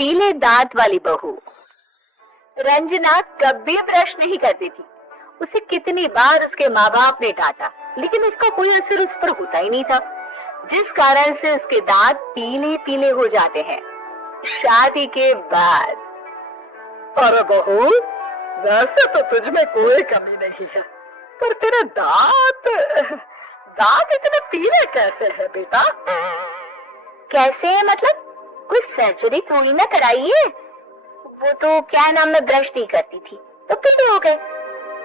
पीले दांत वाली बहू। रंजना कभी ब्रश नहीं करती थी। उसे कितनी बार उसके माँ बाप ने डांटा, लेकिन उसका कोई असर उस पर होता ही नहीं था, जिस कारण से उसके दांत पीले पीले हो जाते हैं। शादी के बाद। अरे बहू, वैसे तो तुझ में कोई कमी नहीं है, पर तेरे दांत दांत इतने पीले कैसे है बेटा? कैसे है मतलब? कोई सर्जरी थोड़ी ना कराई है। वो तो क्या नाम, मैं ब्रश नहीं करती थी तो पीले हो गए।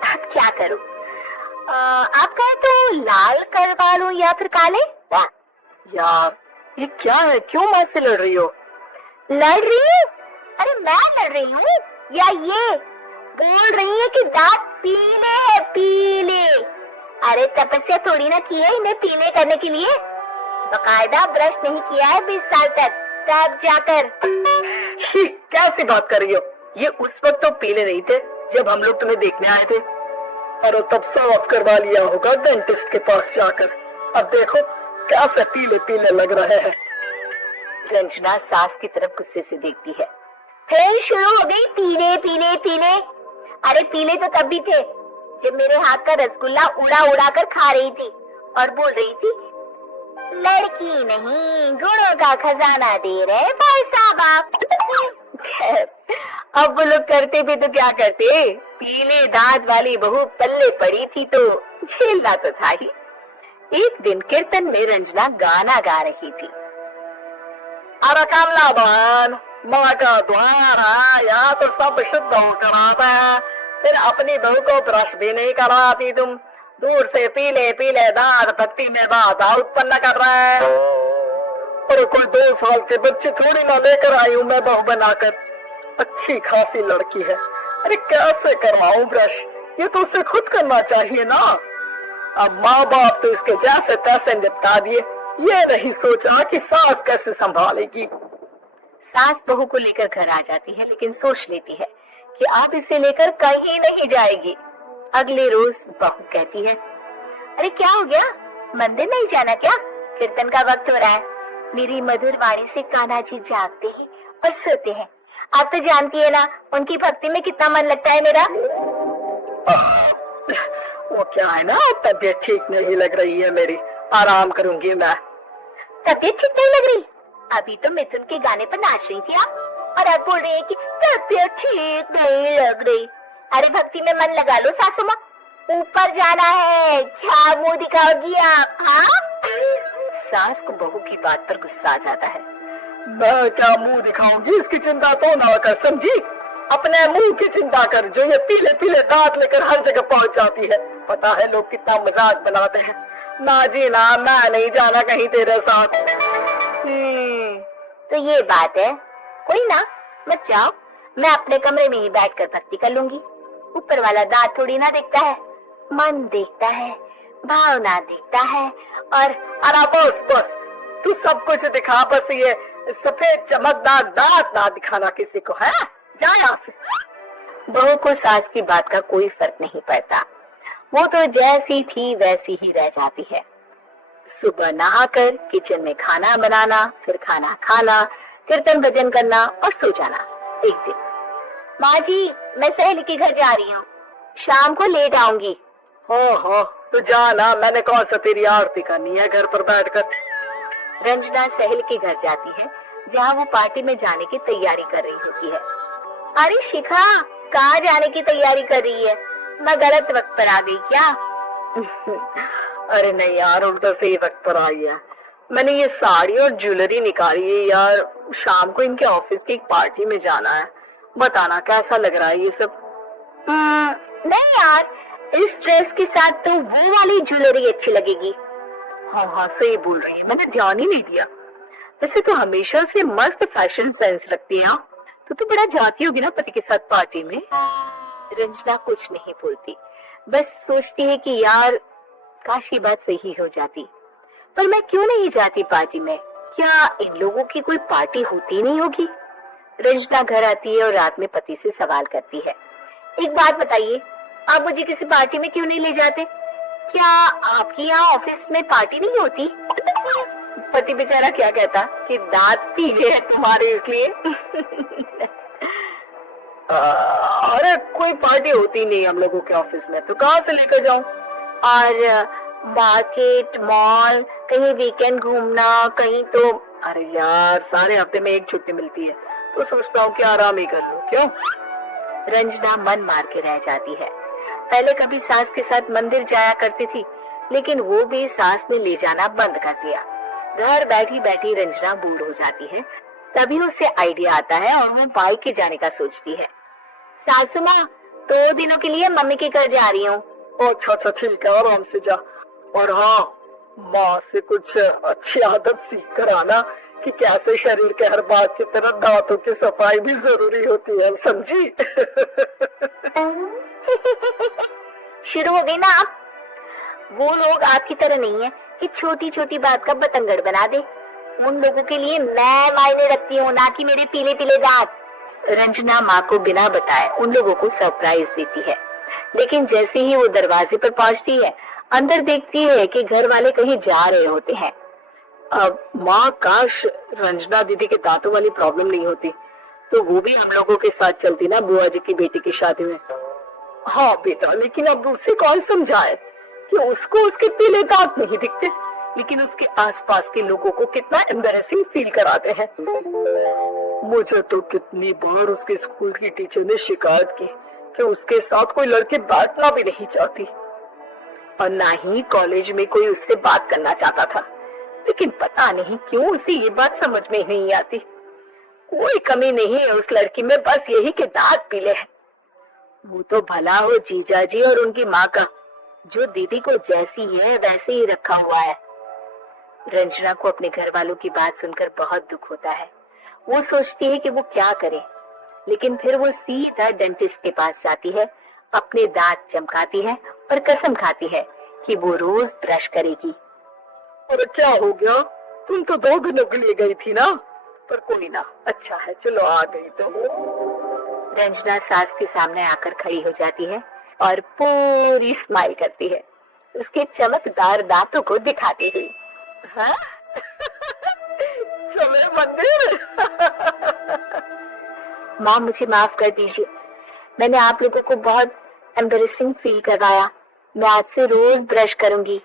अब क्या करूं? आप कहें तो लाल करवा लूं या फिर काले? यार ये क्या है, क्यों मुझसे लड़ रही हो? लड़ रही हूँ? अरे मैं लड़ रही हूँ या ये बोल रही है कि दांत पीले है, पीले। अरे तपस्या थोड़ी ना की है इन्हें पीले करने के लिए। बकायदा ब्रश नहीं किया है 20 साल तक, तब जाकर। कैसी बात कर रही हो? ये उस वक्त तो पीले नहीं थे जब हम लोग तुम्हें देखने आए थे। और तब साफ करवा लिया होगा डेंटिस्ट के पास जाकर। अब देखो कैसे पीले पीले लग रहे हैं। रंजना सास की तरफ गुस्से से देखती है। फिर शुरू हो गई पीले पीले पीले। अरे पीले तो तब भी थे जब मेरे हाथ का रसगुल्ला उड़ा उड़ा कर खा रही थी और बोल रही थी, लड़की नहीं गुणों का खजाना दे रहे भाई साहब आप। अब वो लोग करते भी तो क्या करते, पीले दांत वाली बहू पल्ले पड़ी थी तो झेलना तो था ही। एक दिन कीर्तन में रंजना गाना गा रही थी। अरे कमला बहन, माँ का द्वार या तो सब शुद्ध होकर आता है, फिर अपनी बहू को ब्रश भी नहीं कराती तुम। दूर से पीले पीले दांत भक्ति में बाधा उत्पन्न कर रहा है। और कोई 2 साल के बच्चे थोड़ी ना लेकर आई हूँ मैं बहू बनाकर। अच्छी खासी लड़की है, अरे कैसे करवाऊं ब्रश? ये तो उसे खुद करना चाहिए ना। अब माँ बाप तो इसके जैसे तैसे निपटा दिए, ये नहीं सोचा कि सास कैसे संभालेगी। सास बहू को लेकर घर आ जाती है, लेकिन सोच लेती है कि अब इसे लेकर कहीं नहीं जाएगी। अगले रोज बहू कहती है, अरे क्या हो गया, मंदिर नहीं जाना क्या? कीर्तन का वक्त हो रहा है। मेरी मधुर वाणी से कान्हा जी जागते हैं और सोते हैं। आप तो जानती है ना उनकी भक्ति में कितना मन लगता है मेरा। वो क्या है ना, तबीयत ठीक नहीं लग रही है मेरी, आराम करूंगी मैं। तबीयत ठीक नहीं लग रही? अभी तो मिथुन के गाने पर नाच रही थी आप, और आप बोल रही है कि तबीयत ठीक नहीं लग रही। अरे भक्ति में मन लगा लो सासू माँ, ऊपर जाना है, क्या मुंह दिखाओगी आप? हाँ? सास को बहू की बात पर गुस्सा आ जाता है। मैं क्या मुंह दिखाऊंगी, इसकी चिंता तो ना कर, समझी? अपने मुंह की चिंता कर, जो ये पीले पीले दांत लेकर हर जगह पहुंच जाती है। पता है लोग कितना मजाक बनाते हैं। ना जी ना, मैं नहीं जाना कहीं तेरे साथ। तो ये बात है, कोई ना, मत जाओ, मैं अपने कमरे में ही बैठकर भक्ति कर लूंगी। ऊपर वाला दांत थोड़ी ना देखता है, मन देखता है, भावना देखता है। और बस तू सब कुछ दिखा, बस ये सफेद चमकदार दांत ना दिखाना किसी को, है? जा यहाँ से। बहू को सास की बात का कोई फर्क नहीं पड़ता, वो तो जैसी थी वैसी ही रह जाती है। सुबह नहाकर किचन में खाना बनाना, फिर खाना खाना, कीर्तन भजन करना और सो जाना। एक दिन, माँ जी मैं सहेली के घर जा रही हूँ, शाम को लेट आऊंगी। हो तो जाना, मैंने कौन सा तेरी आरती करनी है घर पर बैठकर। रंजना सहेली के घर जाती है, जहाँ वो पार्टी में जाने की तैयारी कर रही होती है। अरे शिखा, कहाँ जाने की तैयारी कर रही है? मैं गलत वक्त पर आ गई क्या? अरे नहीं यार, उल्टा सही वक्त पर आई है। मैंने ये साड़ी और ज्वेलरी निकाली है यार, शाम को इनके ऑफिस की एक पार्टी में जाना है। बताना कैसा लग रहा है ये सब? नहीं यार, इस ड्रेस के साथ तो वो वाली ज्वेलरी अच्छी लगेगी। हाँ सही बोल रही है, मैंने ध्यान ही नहीं दिया। वैसे तो हमेशा से मस्त फैशन सेंस रखती है। तो बड़ा जाती होगी ना पति के साथ पार्टी में। रंजना कुछ नहीं बोलती, बस सोचती है कि यार काश ये बात सही हो जाती, पर मैं क्यों नहीं जाती पार्टी में? क्या इन लोगों की कोई पार्टी होती नहीं होगी? रंजना घर आती है और रात में पति से सवाल करती है, एक बात बताइए, आप मुझे किसी पार्टी में क्यों नहीं ले जाते? क्या आपके यहाँ ऑफिस में पार्टी नहीं होती? पति बेचारा क्या कहता कि दांत पीले हैं तुम्हारे इसलिए। अरे कोई पार्टी होती नहीं हम लोगों के ऑफिस में, तो कहाँ से लेकर जाऊं? और मार्केट, मॉल, कहीं वीकेंड घूमना, कहीं तो। अरे यार सारे हफ्ते में एक छुट्टी मिलती है, तो सोचता हूँ कि आराम ही कर लूं। क्यों? रंजना मन मार के रह जाती है। पहले कभी सास के साथ मंदिर जाया करती थी, लेकिन वो भी सास ने ले जाना बंद कर दिया। घर बैठी बैठी रंजना बोर हो जाती है। तभी उसे आइडिया आता है और वो बाइक के जाने का सोचती है। सासू माँ, 2 दिनों के लिए मम्मी के घर जा रही हूँ। अच्छा अच्छा ठीक है, आराम से जा। और हाँ, माँ से कुछ अच्छी आदत सीख कर आना कि कैसे शरीर के हर बात की तरह दांतों की सफाई भी जरूरी होती है, समझी? शुरू हो गई ना आप। वो लोग आपकी तरह नहीं है कि छोटी छोटी बात का बतंगड़ बना दे। उन लोगों के लिए मैं मायने रखती हूँ, ना कि मेरे पीले पीले दांत। रंजना माँ को बिना बताए उन लोगों को सरप्राइज देती है, लेकिन जैसे ही वो दरवाजे पर पहुंचती है, अंदर देखती है कि घर वाले कहीं जा रहे होते हैं। अब माँ, काश रंजना दीदी के दांतों वाली प्रॉब्लम नहीं होती, तो वो भी हम लोगों के साथ चलती ना बुआ जी की बेटी की शादी में। हाँ बेटा, लेकिन अब उसे कौन समझाए कि उसको उसके पीले दांत नहीं दिखते, लेकिन उसके आसपास के लोगों को कितना एम्बैरेसिंग फील कराते हैं। मुझे तो कितनी बार उसके स्कूल की टीचर ने शिकायत की कि उसके साथ कोई लड़की बैठना भी नहीं चाहती, और ना ही कॉलेज में कोई उससे बात करना चाहता था। लेकिन पता नहीं क्यों उसे ये बात समझ में नहीं आती। कोई कमी नहीं है उस लड़की में, बस यही कि दांत पीले हैं। वो तो भला हो जीजा जी और उनकी माँ का, जो दीदी को जैसी है वैसे ही रखा हुआ है। रंजना को अपने घर वालों की बात सुनकर बहुत दुख होता है। वो सोचती है कि वो क्या करे, लेकिन फिर वो सीधा डेंटिस्ट के पास जाती है, अपने दांत चमकाती है और कसम खाती है कि वो रोज ब्रश करेगी। अरे क्या हो गया? तुम तो 2 दिनों के लिए गई थी ना, पर कोई ना, अच्छा है चलो आ गई तो। रंजना सास के सामने आकर खड़ी हो जाती है और पूरी स्माइल करती है, उसके चमकदार दांतों को दिखाती हुई। हाँ? चले मंदिर। माँ, मुझे माफ कर दीजिए, मैंने आप लोगों को बहुत एम्बैरेसिंग फील करवाया। मैं आज से रोज ब्रश करूंगी।